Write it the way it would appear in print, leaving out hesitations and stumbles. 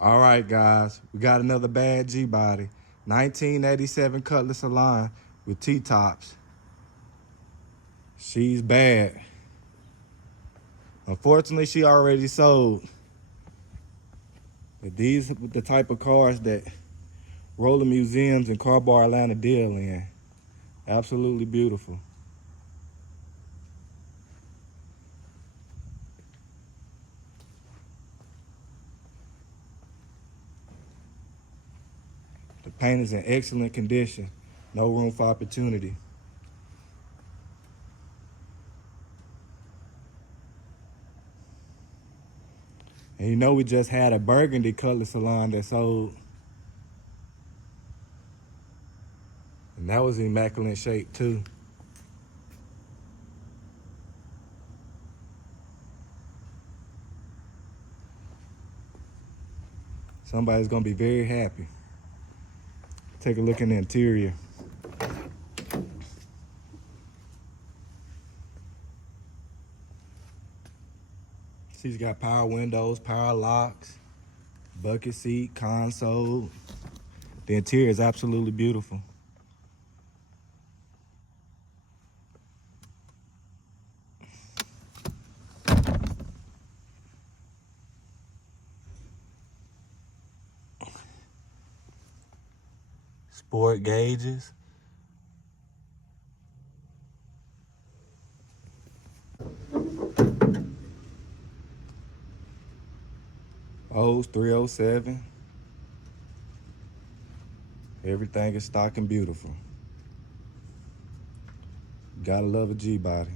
All right, guys, we got another bad Gbody. 1987 Cutlass Salon with T-tops. She's bad. Unfortunately, she already sold. But these are the type of cars that Roller Museums and Car Bar Atlanta deal in. Absolutely beautiful. The paint is in excellent condition. No room for opportunity. And you know we just had a burgundy Cutlass Salon that sold. And that was in immaculate shape too. Somebody's gonna be very happy. Take a look in the interior. She's got power windows, power locks, bucket seat, console. The interior is absolutely beautiful. Sport gauges. Olds 307. Everything is stock and beautiful. Gotta love a Gbody.